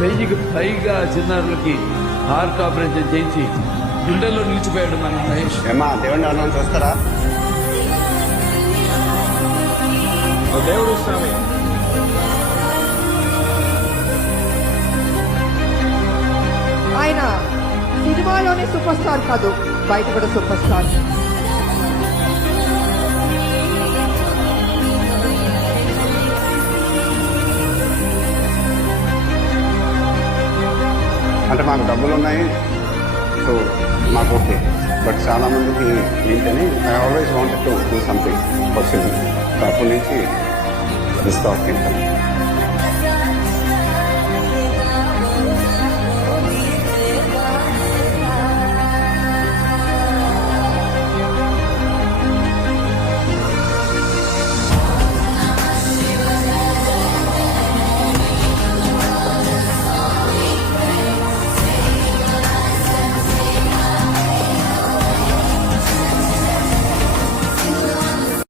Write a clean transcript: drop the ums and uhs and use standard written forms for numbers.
1000కి పైగా చిన్నారులకి heart operation చేయించి గుండెల్లో నిలిచిపోయాడు మన మహేష్. ఏమా దేవుడిని ఎవరైనా చూస్తారా? దేవుడు స్వామి. ఆయన సినిమాలోనే సూపర్ స్టార్ కాదు, బయట కూడా సూపర్ స్టార్. అంటే మాకు డబ్బులు ఉన్నాయి, సో మాకు ఓకే. బట్ చాలా మందికి ఏంటని I always wanted to do something for children. అప్పటి నుంచి దిస్ థాట్ కింద